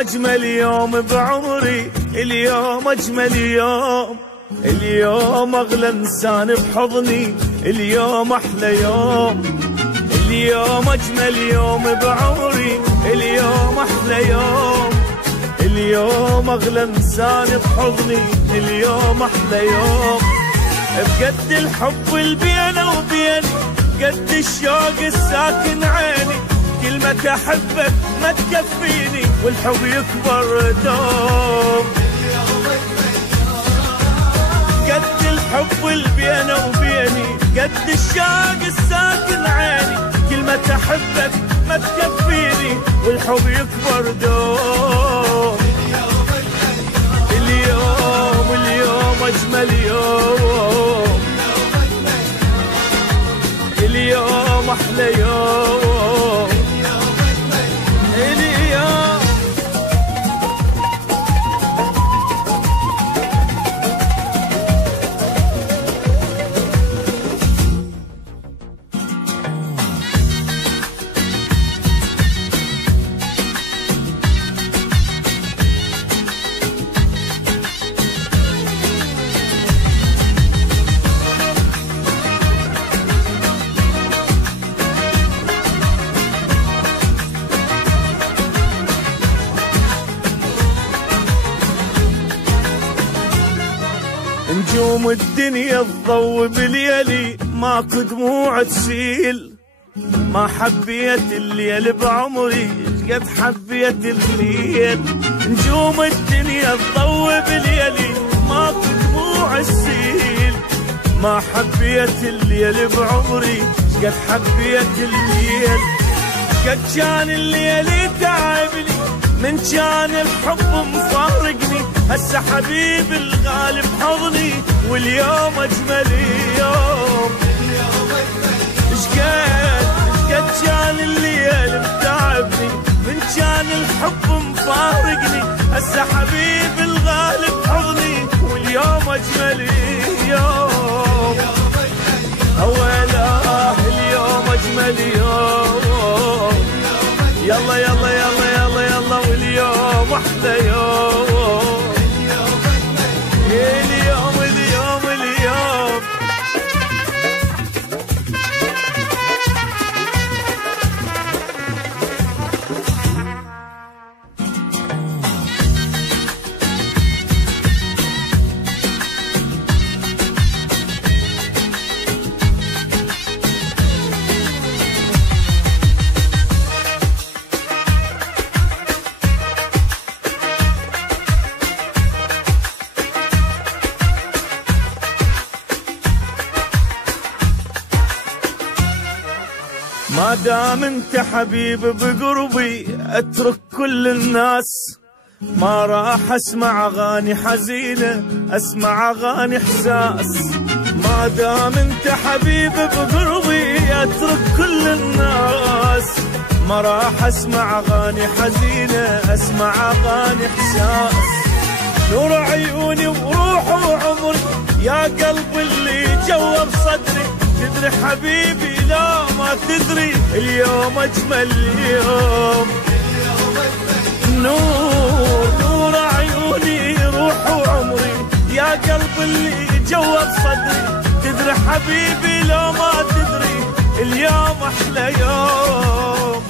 أجمل يوم بعمري، اليوم أجمل يوم، اليوم أغلى إنسان بحضني، اليوم أحلى يوم، اليوم أجمل يوم بعمري، اليوم أحلى يوم، اليوم أغلى إنسان بحضني، اليوم أحلى يوم. بقد الحب اللي بيني وبيني، قد الشوق الساكن عيني، كلمة أحبك ما تكفيني والحب يكبر دوم. قد الحب اللي بيني وبيني، قد الشوق الساكن عيني، كلمة أحبك ما تكفيني والحب يكبر دوم. اليوم اليوم أجمل يوم، اليوم أحلى يوم، اليوم. نجوم الدنيا تضوي بليلي، ماكو دموع تسيل، ما حبيت الليل بعمري قد حبيت الليل. نجوم الدنيا تضوي بليلي، ماكو دموع تسيل، ما حبيت الليل بعمري قد حبيت الليل. قد كان الليل تعبني، من كان الحب مفارقني، هسه حبيبي الغالي بحضني واليوم اجمل يوم. شقد كان الليل متعبني، من كان الحب مفارقني، هسه حبيبي الغالي بحضني واليوم اجمل يوم. اولا اليوم اجمل يوم، يلا يلا يلا يلا يلا واليوم احلى يوم، اليوم اليوم اليوم. ما دام انت حبيب بقربي اترك كل الناس، ما راح اسمع اغاني حزينه اسمع اغاني احساس. ما دام انت حبيب بقربي اترك كل الناس، ما راح اسمع اغاني حزينه اسمع اغاني احساس. نور عيوني وروح وعمري يا قلب اللي جوا بصدري، تدري حبيبي لا ما تدري اليوم اجمل يوم. نور عيوني روح وعمري يا قلب اللي جوا بصدري، تدري حبيبي لو ما تدري اليوم احلى يوم.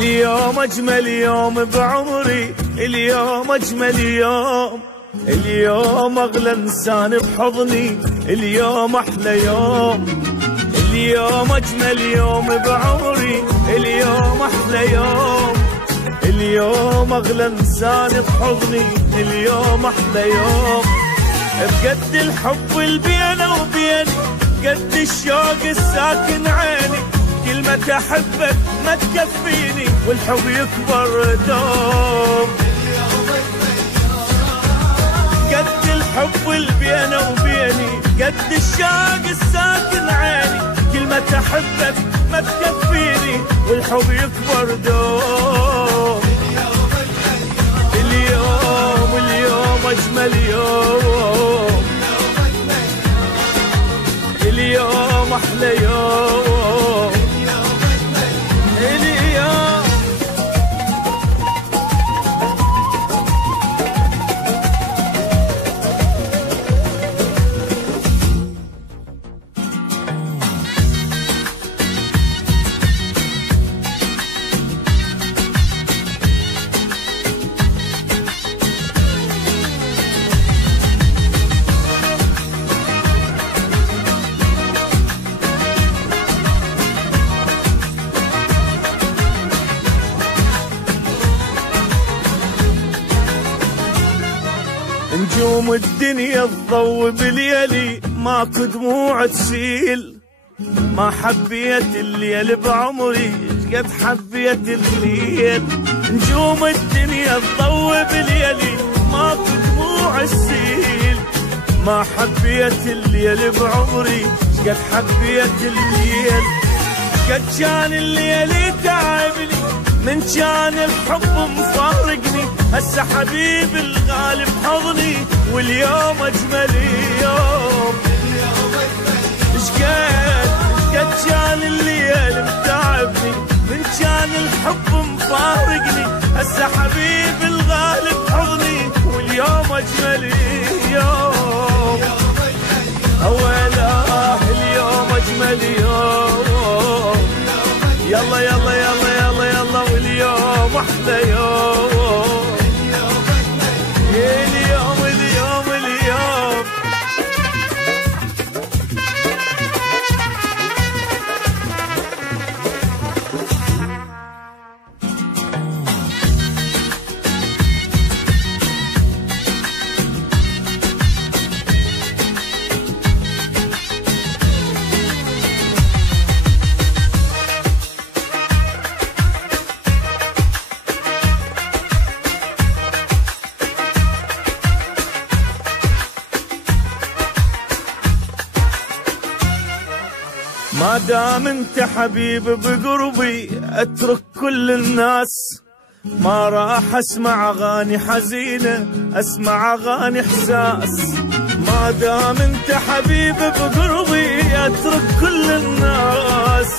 اليوم أجمل يوم بعمري، اليوم أجمل يوم، اليوم أغلى إنسان بحضني، اليوم أحلى يوم، اليوم أجمل يوم بعمري، اليوم أحلى يوم، اليوم أغلى إنسان بحضني، اليوم أحلى يوم. بقد الحب اللي بيني وبيني، قد الشوق الساكن عيني، كلمة أحبك ما تكفيني والحب يكبر دوم. الحب اللي بينه وبيني، قد الشوق الساكن عيني، كلمة أحبك ما تكفيني والحب يكبر دوم. اليوم اليوم أجمل يوم، اليوم أحلى يوم، اليوم. نجوم الدنيا تضوي بليلي، ماكو دموع تسيل، ما حبيت الليل بعمري قد حبيت الليل. نجوم الدنيا تضوي بليلي، ماكو دموع تسيل، ما حبيت الليل بعمري قد حبيت الليل. قد كان الليل تعبني من كان الحب مفارقني، هسه حبيبي الغالي بحضني واليوم اجمل يوم. قد كان الليل متعبني من كان الحب مفارقني، هسه حبيبي الغالي بحضني واليوم اجمل يوم. اولا اليوم اجمل يوم، يلا يلا يلا يلا يلا واليوم احلى يوم، اليوم اليوم اليوم. ما دام انت حبيب بقربي اترك كل الناس، ما راح اسمع اغاني حزينة اسمع اغاني احساس. ما دام انت حبيب بقربي اترك كل الناس،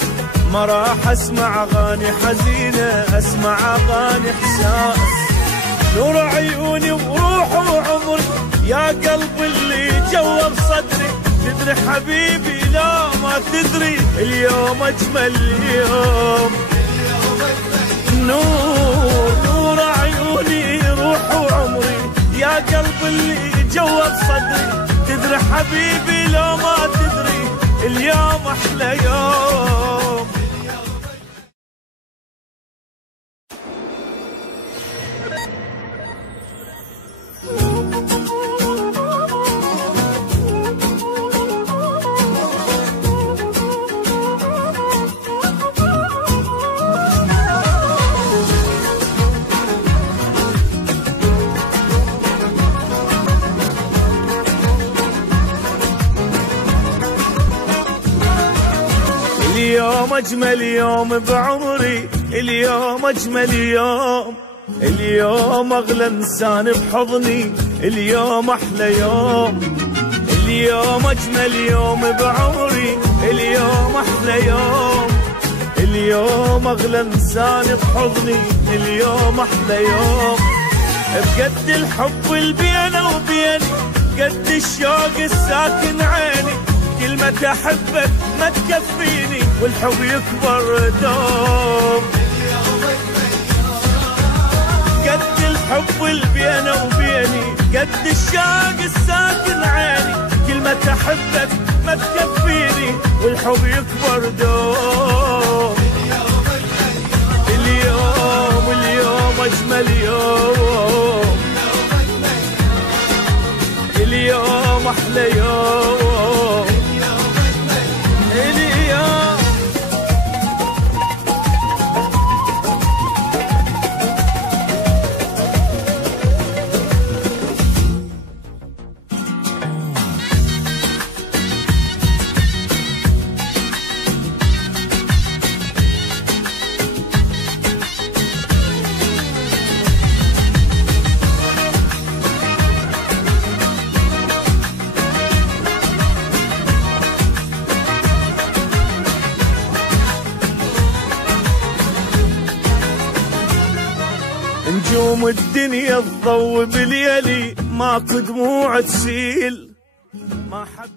ما راح اسمع اغاني حزينة اسمع اغاني احساس. نور عيوني وروح وعمري يا قلب اللي جوا بصدري، تدري حبيبي لا ما تدري اليوم اجمل يوم. نور عيوني روح وعمري يا قلب اللي جوا بصدري، تدري حبيبي لا ما تدري اليوم احلى يوم. اليوم اجمل يوم بعمري، اليوم اجمل يوم، اليوم اغلى انسان بحضني، اليوم احلى يوم. اليوم اجمل يوم بعمري، اليوم احلى يوم، اليوم اغلى انسان بحضني، اليوم احلى يوم. بقد الحب اللي بينه وبيني، قد الشوق الساكن عيني، كلمة أحبك ما تكفيني والحب يكبر دوم. قد الحب اللي بينه وبيني، قد الشوق الساكن عيني، كلمة أحبك ما تكفيني والحب يكبر دوم. اليوم اليوم أجمل يوم، اليوم أحلى يوم، اليوم. يوم الدنيا تضوي بليلي ماكو دموع تسيل ما حد